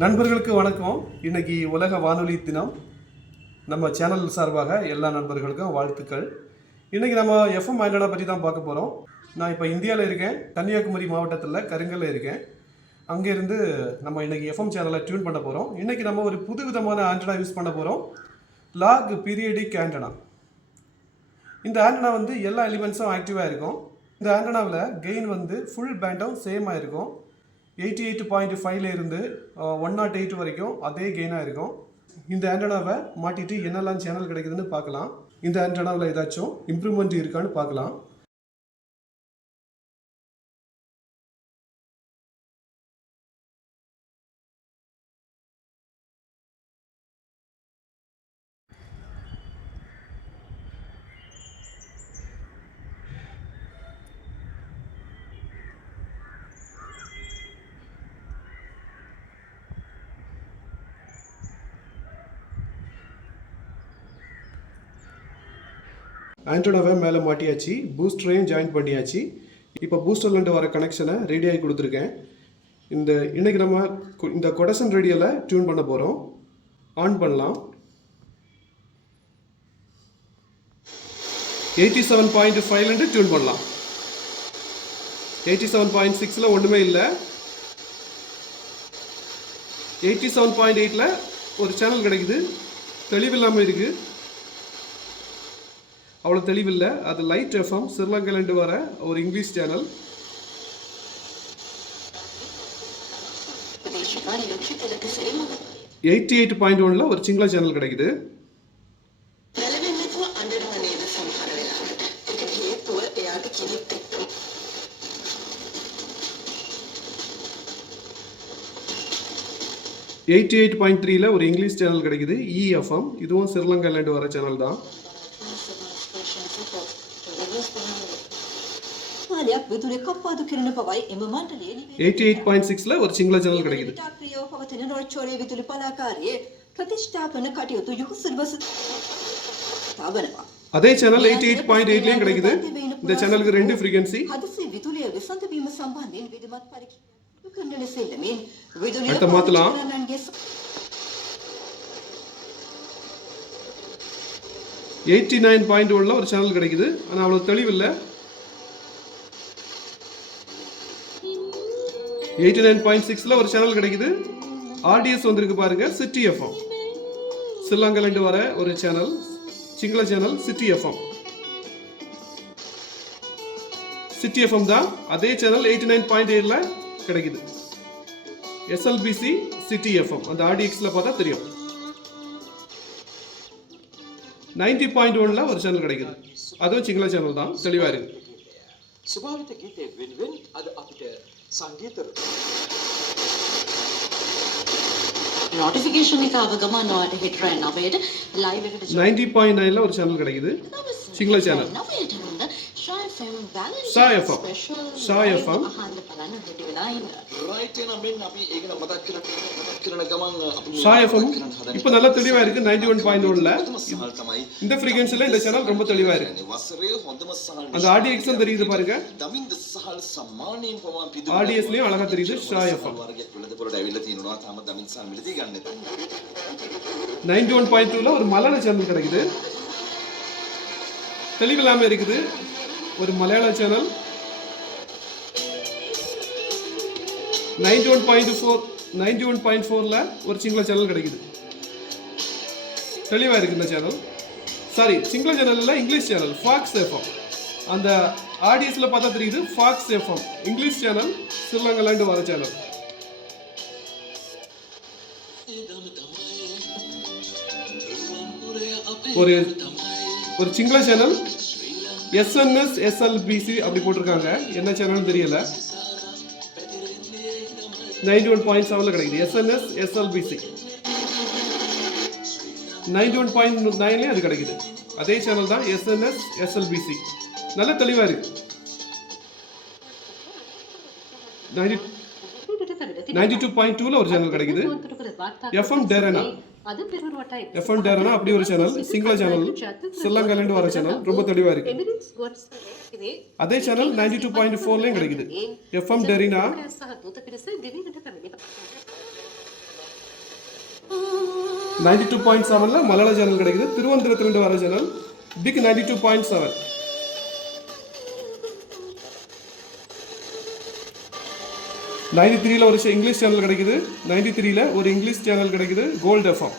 நண்பர்களுக்கு வணக்கம். இன்னைக்கு உலக வானொலி தினம். நம்ம சேனல் சார்பாக எல்லா நண்பர்களுக்கும் வாழ்த்துக்கள். இன்னைக்கு நம்ம எஃப்எம் ஆண்டனா பற்றி தான் பார்க்க போகிறோம். நான் இப்போ இந்தியாவில் இருக்கேன், கன்னியாகுமரி மாவட்டத்தில் கருங்கல்ல இருக்கேன். அங்கேருந்து நம்ம இன்னைக்கு எஃப்எம் சேனலை டியூன் பண்ண போகிறோம். இன்னைக்கு நம்ம ஒரு புது விதமான ஆண்டனா யூஸ் பண்ண போகிறோம், லாக் பீரியடிக் ஆண்டனா. இந்த ஆண்டனா வந்து எல்லா எலிமெண்ட்ஸும் ஆக்டிவாக இருக்கும். இந்த ஆண்டனாவில் கெயின் வந்து ஃபுல் பேண்டும் சேமாக இருக்கும். 88.5 இருந்து 108 வரைக்கும் அதே கெயினாக இருக்கும். இந்த ஆண்டனாவை மாட்டிட்டு என்னெல்லாம் சேனல் கிடைக்குதுன்னு பார்க்கலாம். இந்த ஆண்டனாவில் ஏதாச்சும் இம்ப்ரூவ்மெண்ட் இருக்கான்னு பார்க்கலாம். ஆண்டனாவை மேலே மாட்டியாச்சு, பூஸ்டரையும் ஜாயின் பண்ணியாச்சு. இப்போ பூஸ்டர்லேருந்து வர கனெக்ஷனை ரெடியாகி கொடுத்துருக்கேன். இன்னைக்கு நம்ம இந்த கொடசன் ரேடியோவில் டியூன் பண்ண போகிறோம். ஆன் பண்ணலாம். 87.5 டியூன் பண்ணலாம். 87.6 ஒன்றுமே இல்லை. 87.8 ஒரு சேனல் கிடைக்குது, தெளிவில்லாமல் இருக்குது. அவ்வளோ தெளிவில்லை. அது லைட் எஃப்எம், ஸ்ரீலங்காலேருந்து வர ஒரு இங்கிலீஷ் சேனல். 88.1 ஒரு சிங்கள சேனல் கிடைக்குது. .3 ஒரு இங்கிலீஷ் சேனல் கிடைக்குது, இஎஃப்எம். இதுவும் ஸ்ரீலங்காலேருந்து வர சேனல் தான். 88.6 ஒரு சிங்கள சேனல் கிடைக்குது. அதே சேனல் 88.8 கிடைக்குது. இந்த சேனலுக்கு ரெண்டு ஃப்ரீக்வன்சி. அடுத்த மாத்தலாம். 89.1 ஒரு சேனல் கிடைக்குது, ஆனால் அவ்வளோ தெளிவில்லை. 89.6 ஒரு சேனல் கிடைக்குது. ஆர்டிஎஸ் வந்திருக்கு பாருங்க, சிட்டி எஃப்எம். ஸ்ரீலங்காலேருந்து வர ஒரு channel, Sinhala channel city FM. City FM தான். அதே சேனல் 89.8 கிடைக்குது. SLPC city FM. அந்த ஆர்டிஎக்ஸில் பார்த்தா தெரியும். 90.1 ஒரு சேனல் கிடைக்குது. அதுவும் சிங்கள சேனல் தான், தெளிவாக இருக்கு. சுபாவிත ගීතේ වෙනුවෙන් අද අපිට සංගීත நோட்டிஃபிகேஷன் එක අවගමන ඔයාලට හිටරේ 9ට ලයිව් එකට 90.9 ஒரு சேனல் கிடைக்குது, சிங்கள சேனல். ஷாய் எஃப்எம். ஷாய் எஃப்எம் இப்போ நல்லா தெளிவா இருக்கு. 91.1 இந்த ஃப்ரீக்வன்சில இந்த சேனல் ரொம்ப தெளிவா இருக்கு. அந்த ஆர்டிஎக்ஸ் தெரியுது பாருங்க, ஆர்டிஎஸ்லயும் அழகா தெரியுது. ஷாய் எஃப்எம் 91.2 ஒரு மலையாள சேனல் கிடைக்குது, தெளிவில்லாம இருக்குது. ஒரு மலையாள சேனல் 91.4 ஒரு சிங்கள சேனல் கிடைக்குது, தெளிவா இருக்கு. இந்த சேனல் சாரி சிங்கள சேனல் இல்ல, இங்கிலீஷ் சேனல் ஃபாக்ஸ் எஃப்எம். அந்த ஆடியன்ஸ்ல பார்த்தா தெரியுது ஃபாக்ஸ் எஃப்எம், இங்கிலீஷ் சேனல், ஸ்ரீலங்காலேருந்து வர சேனல். ஒரு சிங்கள சேனல் எஸ்என்எஸ் எஸ்எல்பிசி அப்படி போட்டிருக்காங்க, என்ன சேனல்னு தெரியல. 91.7 கிடைக்குது. எஸ்என்எஸ் எஸ்எல்பிசி 91.9 அது கிடைக்குது. அதே சேனல் தான் எஸ்என்எஸ் எஸ்எல்பிசி. நல்ல தெளிவா இருக்கு. 92.2 ஒரு சேனல் கிடைக்குது. எஃப்எம் டெரனா. எஃப்எம் டெரனா அப்படி ஒரு சேனல், சிங்கள சேனல், ஸ்ரீலங்காலேருந்து வர சேனல், ரொம்ப தெளிவா இருக்கு. அதே சேனல் 92.4 கிடைக்குது. எஃப்எம் டெரினா 92.7ல மலையாள சேனல் கிடைக்குது. திருவனந்தபுரத்துலேருந்து வர சேனல் பிக் 92.7. 93ல ஒரு இங்கிலீஷ் சேனல் கிடைக்குது. 93ல ஒரு இங்கிலீஷ் சேனல் கிடைக்குது, கோல்ட் எஃப்எம்.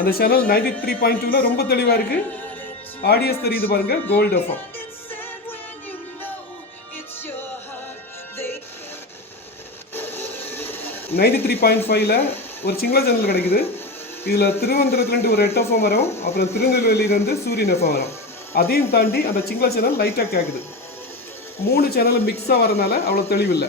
அந்த சேனல் 93.2ல ரொம்ப தெளிவா இருக்கு. ஆடியன்ஸ் தெரியுது பாருங்க, கோல்ட் எஃப்எம். 93.5ல ஒரு சிங்கள சேனல் கிடைக்குது. இதில் திருவனந்தபுரத்துலேருந்து ஒரு ரெட் எஃப்எம் வரும், அப்புறம் திருநெல்வேலியிலேருந்து சூரியன் எஃப்எம் வரும். அதையும் தாண்டி அந்த சிங்கள சேனல் லைட்டாக கேட்குது. 3 சேனல் மிக்ஸாக வரனால அவ்வளோ தெளிவில்லை.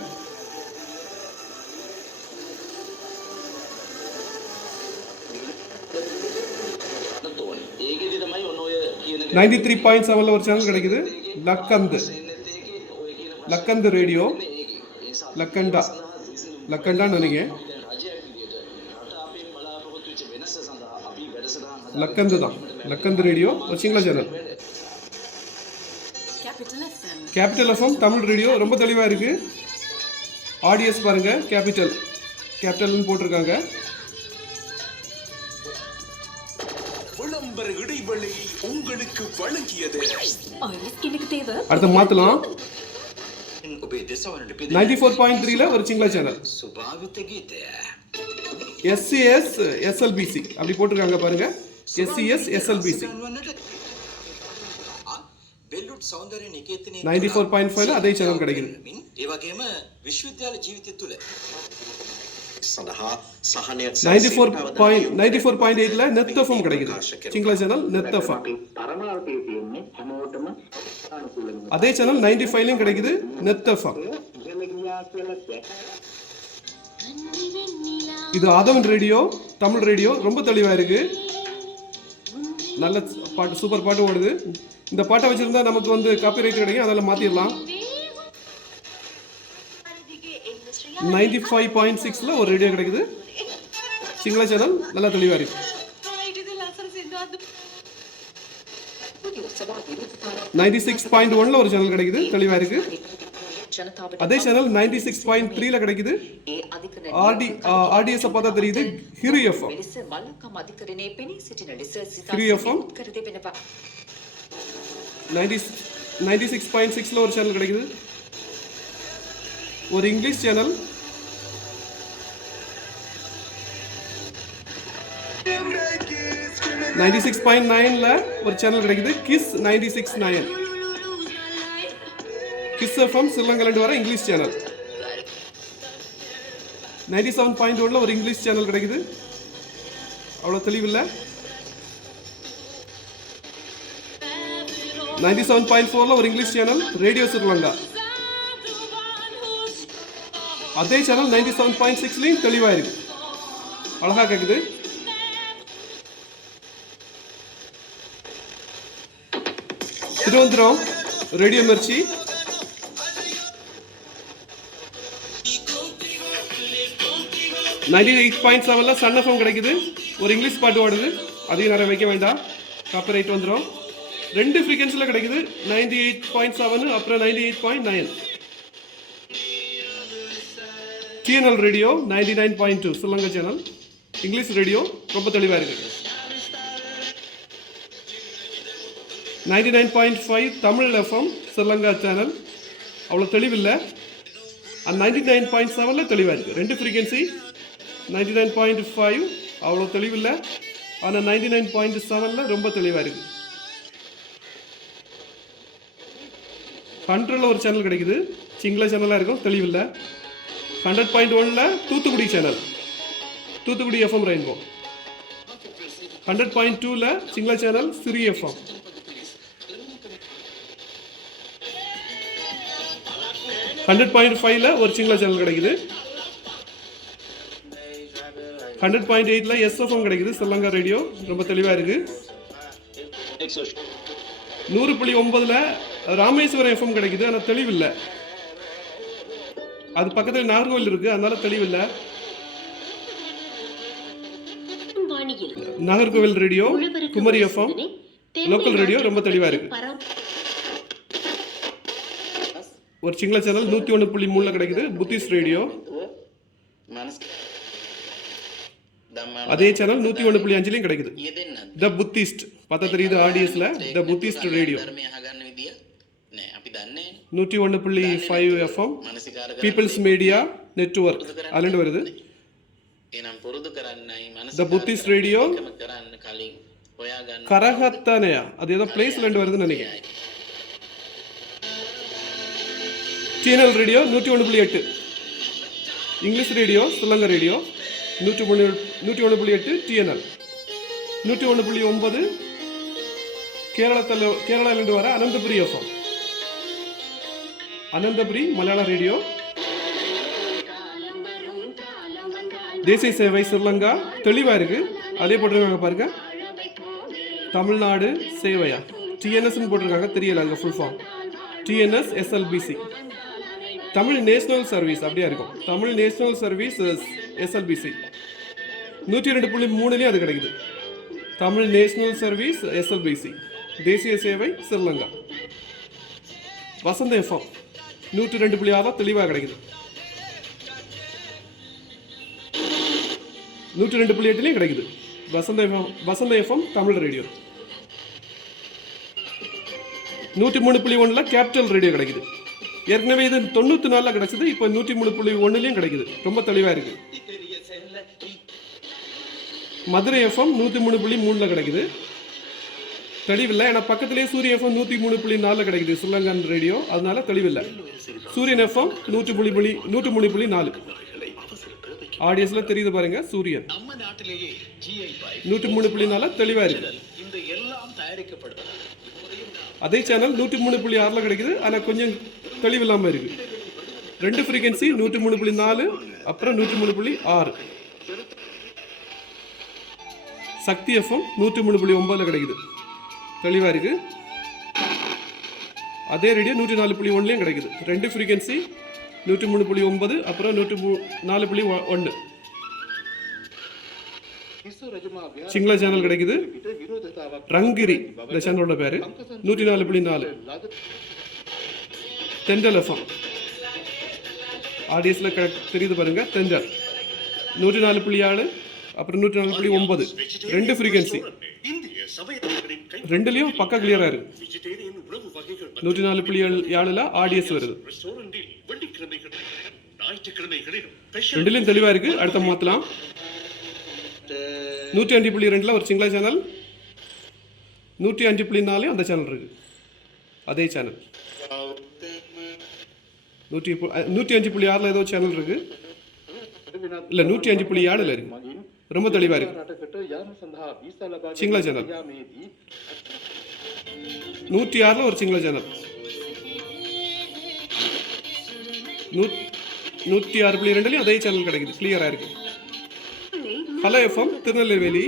93.7ல ஒரு சேனல் கிடைக்குது, லக்கந்து ரேடியோ, லக்கண்டான்னு நினைக்கிறேன். லக்கந்து ரேடியோ ஒரு Sinhala channel. Capital FM Tamil radio ரொம்ப தெளிவாக இருக்கு. ஆடியன்ஸ் பாருங்க, கேபிட்டல்னு போட்டிருக்காங்க. விளம்பர இடைவெளி உங்களுக்கு வழங்கியது. அடுத்த மாத்தலாம். 94.3ல ஒரு சிங்கள சேனல், SCS SLBC அப்படி போட்டிருக்காங்க பாருங்க. SCS SLBC 94.5ல அதே சேனல் கிடைக்குது. 94.8ல நெத் எஃப்எம் கிடைக்குது, சிங்கள சேனல் நெத் எஃப்எம். அதே சேனல் 95லையும் கிடைக்குது, நெத் எஃப்எம். இது ஆதவன் ரேடியோ, தமிழ் ரேடியோ ரொம்ப தெளிவாக இருக்கு. நல்ல பாட்டு, சூப்பர் பாட்டு ஓடுது. இந்த பாட்டை வச்சிருந்தா நமக்கு வந்து காப்பிரைட் கிடைக்கும், அதெல்லாம் மாத்திடலாம். 95.6ல ஒரு ரேடியோ கிடைக்குது, சிங்கள சேனல் நல்லா தெளிவாக இருக்கு. 96.1ல ஒரு சேனல் கிடைக்குது, தெளிவாக இருக்கு. அதே சேனல் 96.3ல கிடைக்குது. ஆர்டிஎஸ் பார்த்தா தெரியுது, ஹிரு எஃப்எம். 96.6ல ஒரு சேனல் கிடைக்குது, ஒரு இங்கிலீஷ் சேனல். .9ல ஒரு சேனல் கிடைக்குது, கிஸ் 96.9. கிஸ் எஃப்எம் ஸ்ரீலங்காலேருந்து வர இங்கிலீஷ் சேனல். 97.1ல ஒரு இங்கிலீஷ் சேனல் கிடைக்குது, அவ்வளோ தெளிவில்லை. 97.4ல ஒரு இங்கிலீஷ் சேனல், ரேடியோ ஸ்ரீலங்கா. அதே சேனல் 97.6லையும் தெளிவாக இருக்கு, அழகா கேட்குது. திருவனந்தபுரம் ரேடியோ மிர்ச்சி 98.7ல சன் எஃப்எம் கிடைக்குது, ஒரு இங்கிலீஷ் பாட்டு ஓடுது. அதையும் நிறைய வைக்க வேண்டாம், காப்பிரைட் வந்துடும். 2 ஃப்ரீக்வன்சியில் கிடைக்குது, 98.7 அப்புறம் 98.9. TNL radio 99.2 Sri Lanka channel, English radio ரொம்ப தெளிவாக இருக்கு. 99.5 தமிழ் எஃப்எம் ஸ்ரீலங்கா சேனல், அவ்வளோ தெளிவில்லை. 99.7ல தெளிவாக இருக்குது. 2 ஃப்ரீக்வன்சி, 99.5 அவ்வளோ தெளிவில்லை, ஆனால் 99.7ல ரொம்ப தெளிவாக இருக்குது. 100ல ஒரு சேனல் கிடைக்குது, சிங்கள சேனலாக இருக்கும், தெளிவில்லை. 100.1ல Thoothukudi channel, Thoothukudi FM rainbow. 100.2ல சிங்கள சேனல் சிறி எஃப்எம். 100.5ல ஒரு சிங்கள சேனல் கிடைக்குது. 100.8ல எஸ்எஃப்எம் கிடைக்குது, ஸ்ரீலங்கா ரேடியோ ரொம்ப தெளிவாக இருக்கு. 100.9ல ராமேஸ்வரம் எஃப்எம் கிடைக்குது, ஆனால் தெளிவில்லை. அது பக்கத்தில் நாகர்கோவில் இருக்கு, அதனால தெளிவில்லை. Nagercoil radio, Kumari FM, local radio ரொம்ப தெளிவாக இருக்கு. ஒரு சிங்கள சேனல் 101.3ல கிடைக்குது, புத்திஸ்ட் ரேடியோ. அதே சேனல் 101.5லையும் கிடைக்குது. த புத்திஸ்ட் பார்த்தா தெரியுது ஆடியஸ்ல, the Buddhist radio 101.5 FM, people's media network அதுலேருந்து வருது. த புத்திஸ்ட் ரேடியோ கரகத்தனையா அது ஏதோ பிளேஸ்லேருந்து வருதுன்னு நினைக்கிறேன். DNL radio 101.8, English radio Sri Lanka radio 101.8, DNL 101.9, கேரளாவிலிருந்து வர அனந்தபுரி எஃப்எம், அனந்தபுரி மலையாள ரேடியோ, தேசிய சேவை ஸ்ரீலங்கா தெளிவாக இருக்குது. அதே போட்டிருக்காங்க பாருங்க, தமிழ்நாடு சேவையா டிஎன்எஸ்ன்னு போட்டிருக்காங்க, தெரியல அங்கே full form TNS SLBC, Tamil national service அப்படியே இருக்கும், தமிழ் நேஷனல் சர்வீஸ் எஸ்எல்பிசி 102.3லேயும் அது கிடைக்குது. தமிழ் நேஷனல் சர்வீஸ் எஸ்எல்பிசி, தேசிய சேவை ஸ்ரீலங்கா. வசந்த எஃப்எம் 102.6 தெளிவாக கிடைக்குது. 102.8லையும் கிடைக்குது. வசந்த எஃப்எம் தமிழ் ரேடியோ 103.1ல கேபிட்டல் ரேடியோ கிடைக்குது. ஏற்கனவே இது 94ல் கிடைச்சது, இப்போ 103.1லையும் கிடைக்குது. ரொம்ப தெளிவாக இருக்கு. மதுரை எஃப்எம் 103.3ல கிடைக்குது. தெளிவில்லை, ஏன்னா பக்கத்திலேயே சூரிய எஃப்எம் 103.4 கிடைக்குது ஸ்ரீலங்கன் ரேடியோ, அதனால தெளிவில்லை. சூரியன் எஃப்எம் 103.4 ஆடியஸ்ல தெரியுது பாருங்க, சூரியன் 103.4 தெளிவா இருக்கு. அதே சேனல் 103.6ல கிடைக்குது, ஆனால் கொஞ்சம் தெளிவில்லாமல் இருக்கு. 2 ஃப்ரீக்வன்சி 103.4 அப்புறம் 103.6. சக்தி எஃப்எம் 103.9ல கிடைக்குது, தெளிவாக இருக்கு. அதே ரேடியோ 104.1லையும் கிடைக்குது. 2 ஃப்ரீக்வன்சி 103.9 அப்புறம் 104.1. சிங்கள சேனல் கிடைக்குது, ரங்கிரி இந்த சேனலோட பேரு 104.4. தென்றல் எஃப்எம் ஆடியஸ்ல தெரியுது பாருங்க, தென்றல் 104.7 அப்புறம் 104.9. 2 ஃப்ரீக்வன்சி, ரெண்டுலையும் பக்கா கிளியரா இருக்கு. 104.7ல ஆடியஸ் வருது, ரெண்டுலையும் தெளிவா இருக்கு. அடுத்த மாத்தலாம். 105.2ல ஒரு சிங்கள சேனல், 105.4 அந்த சேனல் இருக்கு. அதே சேனல் 105.6ல ஏதோ சேனல் இருக்கு, இல்ல 105.7ல இருக்கு. ரொம்ப தெளிவா இருக்கு. சிங்கள சேனல் 106ல ஒரு சிங்கள சேனல், 106.2லையும் அதே சேனல் கிடைக்குது, கிளியரா இருக்கு. ஹலோ எஃப்எம் திருநெல்வேலி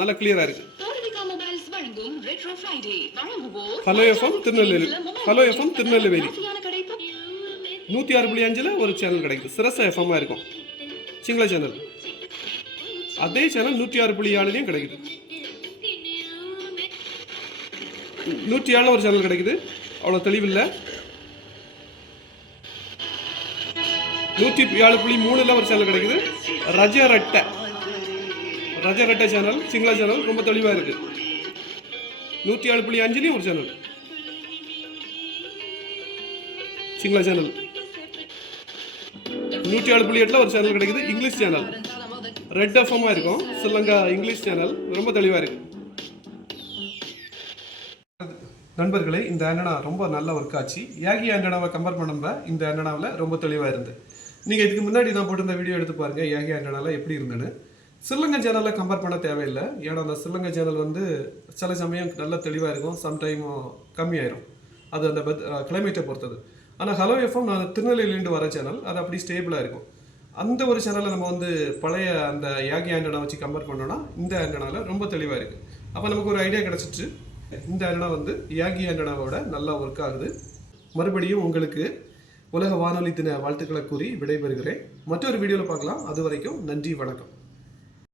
நல்லா கிளியரா இருக்கு. ஹலோ எஃப்எம் திருநெல்வேலி 106.5ல ஒரு சேனல் கிடைக்குது, சிரச எஃப்எம் இருக்கும், சிங்கள சேனல். அதே சேனல் 106.7லையும் கிடைக்குது. 107ல ஒரு சேனல் கிடைக்குது, அவ்வளோ தெளிவில்லை. 107.3ல ஒரு சேனல் கிடைக்குது, ரஜரட்ட சேனல், சிங்கள சேனல், ரொம்ப தெளிவாக இருக்கு. 107.5லையும் ஒரு சேனல், சிங்கள சேனல். 107.8ல ஒரு சேனல் கிடைக்குது, இங்கிலீஷ் சேனல், ரெட் எஃப்எம்மா இருக்கும், ஸ்ரீலங்கா இங்கிலீஷ் சேனல், ரொம்ப தெளிவாக இருக்கு. நண்பர்களே, இந்த ஆண்டனா ரொம்ப நல்ல ஒர்க் ஆச்சு. யாகி ஆண்டனாவை கம்பேர் பண்ணும்ப இந்த ஆண்டனாவில் ரொம்ப தெளிவாக இருந்து. நீங்கள் இதுக்கு முன்னாடி நான் போட்டிருந்த வீடியோ எடுத்து பாருங்கள், யாகி ஆண்டனாவில் எப்படி இருந்துன்னு. ஸ்ரீலங்கா சேனலில் கம்பேர் பண்ண தேவையில்லை, ஏன்னா அந்த ஸ்ரீலங்கா சேனல் வந்து சில சமயம் நல்லா தெளிவாக இருக்கும், சம்டைம் கம்மியாயிரும், அது அந்த கிளைமேட்டை பொறுத்தது. ஆனால் ஹலோ எஃப்எம் நான் திருநெல்வேலியிலேருந்து வர சேனல், அது அப்படி ஸ்டேபிளாக இருக்கும். அந்த ஒரு சேனலை நம்ம வந்து பழைய அந்த யாகி ஆண்டனா வச்சு கம்பேர் பண்ணோன்னா இந்த ஆண்டனாவில் ரொம்ப தெளிவாக இருக்குது. அப்போ நமக்கு ஒரு ஐடியா கிடச்சிட்டு இந்த ஆண்டனா வந்து யாகி ஆண்டனாவோட நல்லா ஒர்க் ஆகுது. மறுபடியும் உங்களுக்கு உலக வானொலி தின வாழ்த்துக்களை கூறி விடைபெறுகிறேன். மற்றொரு வீடியோவில் பார்க்கலாம். அது வரைக்கும் நன்றி, வணக்கம்.